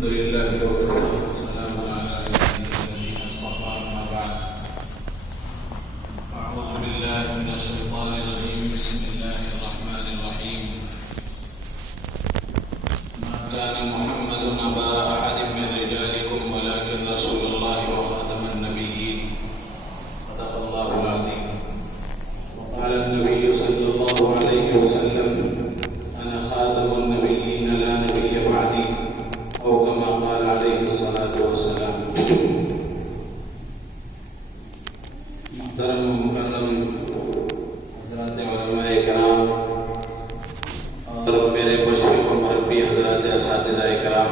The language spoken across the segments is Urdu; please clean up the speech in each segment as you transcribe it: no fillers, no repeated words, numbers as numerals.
الحمد لله والسلام على الذين اصطفى أما بعد أعوذ بالله من الشيطان الرجيم بسم الله الرحمن الرحيم ما كان محمد أبا أحد من رجالكم ولكن رسول الله وخاتم النبيين صدق الله العظيم وقال النبي صلى الله عليه وسلم أنا خاتم النبيين لا نبي بعدي أو كما قال عليه الصلاة والسلام. محترم مکرم حضرات علماء کرام اور میرے مشرق و مربی حضرات اساتذہ کرام،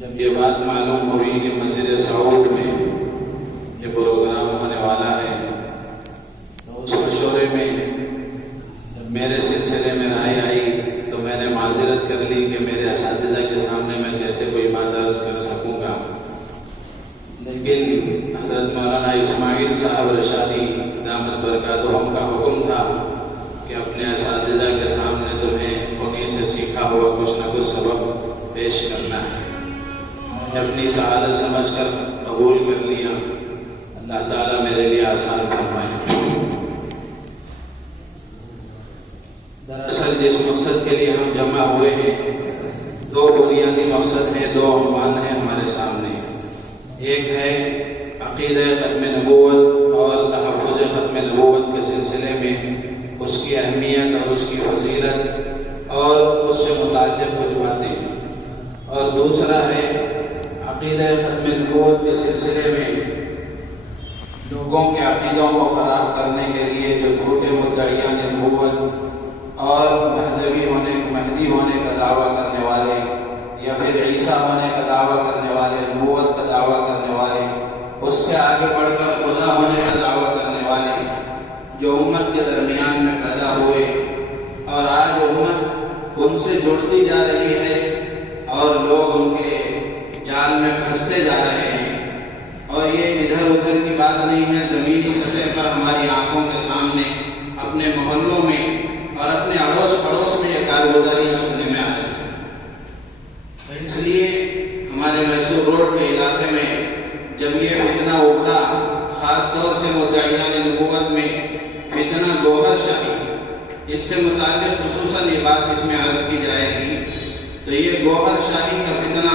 جب یہ بات معلوم ہوئی کہ مسجد سعود میں یہ پروگرام ہونے والا ہے تو اس مشورے میں جب میرے سلسلے میں رائے آئی تو میں نے معذرت کر لی کہ میرے اساتذہ کے سامنے میں کیسے کوئی بات عرض کر سکوں گا، لیکن حضرت مولانا اسماعیل صاحب رشادی دامت برکاتہم کا حکم تھا کہ اپنے اساتذہ کے سامنے تمہیں انہیں سے سیکھا ہوا کچھ نہ کچھ سبق پیش کرنا ہے. میں نے اپنی سعادت سمجھ کر قبول کر لیا. اللہ تعالیٰ میرے لیے آسان فرمائے. دراصل جس مقصد کے لیے ہم جمع ہوئے ہیں، دو بنیادی مقصد ہیں، دو عنوان ہیں ہمارے سامنے. ایک ہے عقیدہ ختم نبوت اور تحفظ ختم نبوت کے سلسلے میں اس کی اہمیت اور اس کی فضیلت اور اس سے متعلق کچھ باتیں، اور دوسرا ہے عقیدہ ختم نبوت کے سلسلے میں لوگوں کے عقیدوں کو خراب کرنے کے لیے جو جھوٹے مدعیان نبوت اور مہدی ہونے کا دعویٰ کرنے والے یا پھر عیسیٰ ہونے کا دعویٰ کرنے والے، نبوت کا دعویٰ کرنے والے، اس سے آگے بڑھ کر خدا ہونے کا دعویٰ کرنے والے جو امت کے درمیان میں پیدا ہوئے اور آج امت ان سے جڑتی جا رہی ہے اور لوگ ان کے جال میں پھنستے جا رہے ہیں. اور یہ ادھر ادھر کی بات نہیں ہے، زمینی سطح پر ہماری آنکھوں کے سامنے اپنے محلوں میں اور اپنے اڑوس پڑوس میں یہ کارگزاریاں سننے میں آ رہی ہیں. اس لیے ہمارے میسور روڈ کے علاقے میں جب یہ فتنہ ابھرا، خاص طور سے مدعیان نبوت میں فتنہ گوہر شاہی، اس سے متعلق خصوصاً یہ بات اس میں عرض کی جائے گی. تو یہ گوہر شاہی کا فتنہ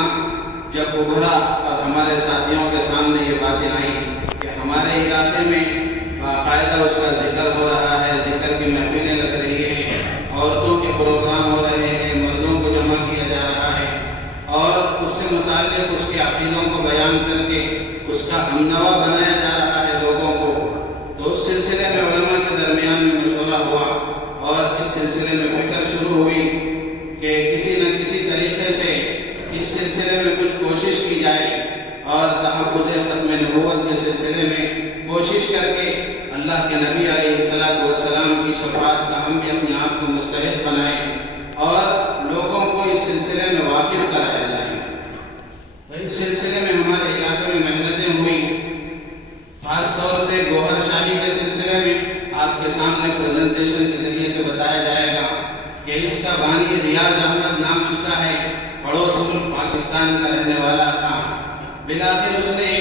جب ابھرا اور ہمارے ساتھیوں کے سامنے یہ باتیں آئیں کہ ہمارے علاقے میں باقاعدہ اس کا ذکر ہو رہا ہے، ذکر کی محفلیں لگ رہی ہیں، عورتوں کے پروگرام ہو رہے ہیں، مردوں کو جمع کیا جا رہا ہے اور اس سے متعلق اس کے عقیدوں کو بیان کر کے اس کا ہمنوا بنایا جا رہا ہے لوگوں کو. تو اس سلسلے میں علماء کے درمیان میں مشورہ ہوا اور اس سلسلے میں فکر شروع ہوئی کہ کسی نہ کسی طریقے سے اس سلسلے میں کچھ کوشش کی جائے اور تحفظ ختم نبوت کے سلسلے میں کوشش کر کے اللہ کے نبی علیہ السلام کی شفاعت کا ہم بھی اپنے آپ کو مستحق بنائیں اور لوگوں کو اس سلسلے میں واقف کرایا جائے. اس سلسلے میں ہمارے علاقے میں محنتیں ہوئی، خاص طور سے گوہر شاہی کے سلسلے میں آپ کے سامنے پریزنٹیشن کے ذریعے سے بتایا جائے گا کہ اس کا بانی ریاض احمد نام اس کا ہے، پڑوس ملک پاکستان کا رہنے والا تھا. بلاخر اس نے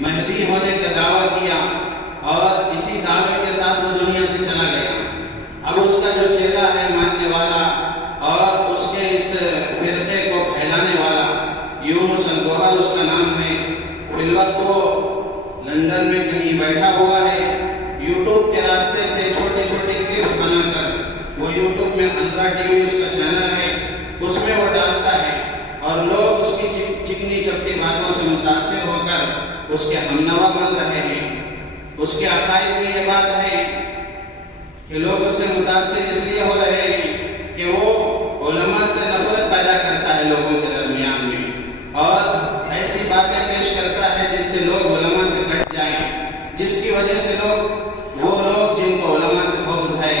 مہدی ہونے کا دعویٰ کیا اور اسی دعوے کے ساتھ وہ دنیا سے چلا گیا. اب اس کا جو چہرہ ہے ماننے والا اور اس کے اس فرقے کو پھیلانے والا یونس الگوہر اس کا نام ہے. فی الوقت وہ لندن میں کہیں بیٹھا ہوا ہے. یوٹیوب کے راستے سے چھوٹی چھوٹی کلپس بنا کر وہ یوٹیوب میں الرا ٹی وی اس کا چینل ہے، اس میں وہ ڈالتا ہے اور لوگ اس کی چکنی چپٹی باتوں سے متاثر ہو کر اس کے ہمنوا بن رہے ہیں. اس کے عقائد میں یہ بات ہے کہ لوگ اس سے متاثر اس لیے ہو رہے ہیں کہ وہ علماء سے نفرت پیدا کرتا ہے لوگوں کے درمیان میں اور ایسی باتیں پیش کرتا ہے جس سے لوگ علماء سے کٹ جائیں، جس کی وجہ سے وہ لوگ جن کو علماء سے بغض ہے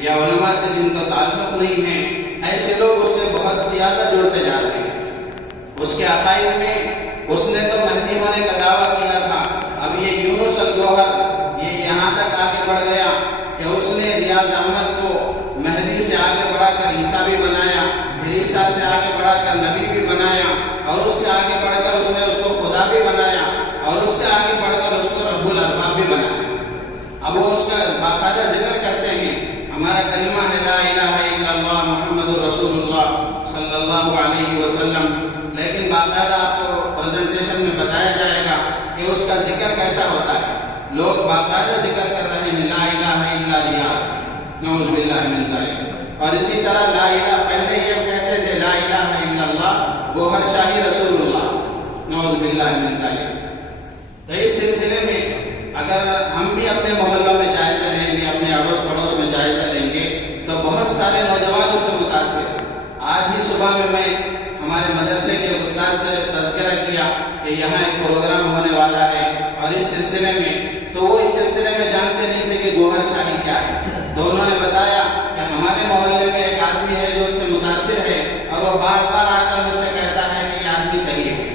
یا علماء سے جن کا تعلق نہیں ہے، ایسے لوگ اس سے بہت زیادہ جڑتے جا رہے ہیں. اس کے عقائد میں اس نے تو مہدی ہونے کا دعویٰ کیا تھا، اب یہ یونس الگوہر یہ یہاں تک آگے بڑھ گیا کہ اس نے ریاض احمد کو مہدی سے آگے بڑھا کر عیسیٰ بھی بنایا، پھر عیسیٰ مثال سے آگے بڑھا کر نبی بھی بنایا، اور اس سے آگے بڑھ کر اس نے اس کو خدا بھی بنایا، اور اس سے آگے بڑھ کر اس کو رب الارباب بھی بنایا۔ اب وہ اس کا باقاعدہ ذکر کرتے ہیں، ہمارا کلمہ ہے لا الہ الا اللہ محمد رسول اللہ صلی اللہ علیہ وسلم، لیکن باقاعدہ آپ کو پریزنٹیشن میں بتایا جائے گا کہ اس کا ذکر کیسا ہوتا ہے۔ لوگ باقاعدہ ذکر کر رہے ہیں لا الہ الا اللہ، نعوذ باللہ من ذلک۔ اور اسی طرح لا الہ، پہلے یہ کہتے تھے لا الہ الا اللہ گوہر شاہی رسول اللہ، نعوذ باللہ من ذلک۔ تو اس سلسلے میں اگر ہم بھی اپنے محلوں میں جائزہ لیں گے، اپنے اڑوس پڑوس میں جائزہ لیں گے، تو بہت سارے نوجوانوں سے متاثر۔ آج ہی صبح میں ہمارے مدرسے کے استاد سے تذکرہ کیا کہ یہاں ایک پروگرام ہونے والا ہے، اور اس سلسلے میں تو وہ اس سلسلے میں جانتے نہیں تھے کہ گوہر شاہی کیا ہے۔ تو انہوں نے بتایا کہ ہمارے محلے میں ایک آدمی ہے جو اس سے متاثر ہے، اور وہ بار بار آ کر مجھ سے کہتا ہے کہ یہ آدمی صحیح ہے۔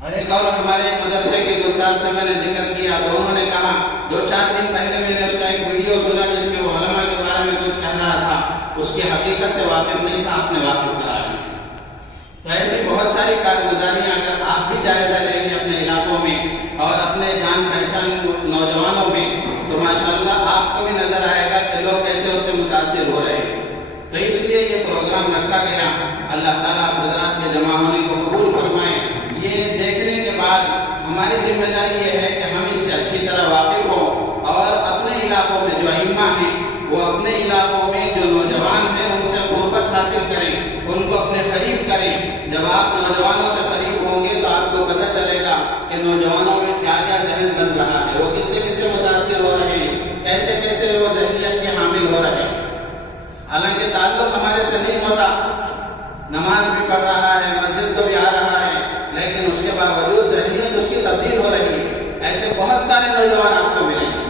اور ایک اور ہمارے مدرسے کے استاد سے میں نے ذکر کیا تو انہوں نے کہا 2-4 دن پہلے میں نے اس کا ایک ویڈیو سنا جس میں وہ علماء کے بارے میں کچھ کہہ رہا تھا، اس کی حقیقت سے واقف نہیں تھا، آپ نے واقف کرایا۔ تو ایسی بہت ساری کارگزاریاں اگر آپ بھی جائزہ لیں گے اپنے علاقوں میں اور اپنے جان پہچان نوجوانوں میں، تو ماشاءاللہ آپ کو بھی نظر آئے گا کہ لوگ کیسے اس سے متاثر ہو رہے ہیں۔ تو اس لیے یہ پروگرام رکھا گیا۔ اللہ تعالیٰ حضرات کے جمع ہونے کو قبول فرمائے۔ یہ دیکھنے کے بعد ہماری ذمہ داری یہ ہے کہ ہم اس سے اچھی طرح واقف ہوں، اور اپنے علاقوں میں جو ائمہ ہیں وہ اپنے علاقوں میں جو نوجوان ہیں ان سے قربت حاصل کریں، ان کو اپنے قریب کریں۔ جب آپ نوجوانوں سے قریب ہوں گے تو آپ کو پتہ چلے گا کہ نوجوانوں میں کیا کیا ذہن بن رہا ہے، وہ کس سے متاثر ہو رہے ہیں، کیسے کیسے وہ ذہنیت کے حامل ہو رہے ہیں۔ حالانکہ تعلق ہمارے سے نہیں ہوتا، نماز بھی پڑھ رہا ہے، مسجد کو بھی آ رہا ہے، لیکن اس کے باوجود ذہنیت اس کی تبدیل ہو رہی ہے۔ ایسے بہت سارے نوجوان آپ کو ملیں گے۔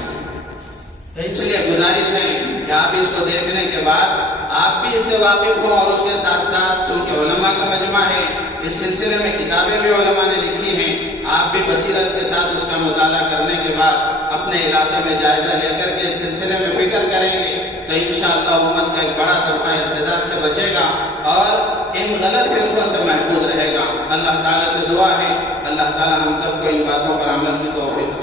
تو اس لیے گزارش ہے کہ آپ اس کو دیکھنے کے بعد آپ بھی اس سے واقف ہوں، اور اس کے ساتھ ساتھ چونکہ علماء کا مجمع ہے، اس سلسلے میں کتابیں بھی علماء نے لکھی ہیں، آپ بھی بصیرت کے ساتھ اس کا مطالعہ کرنے کے بعد اپنے علاقے میں جائزہ لے کر کے اس سلسلے میں فکر کریں گے تو انشاءاللہ امت کا ایک بڑا طبقہ ارتداد سے بچے گا اور ان غلط فرقوں سے محفوظ رہے گا۔ اللہ تعالیٰ سے دعا ہے اللہ تعالیٰ ہم سب کو ان باتوں پر عمل کی توفیق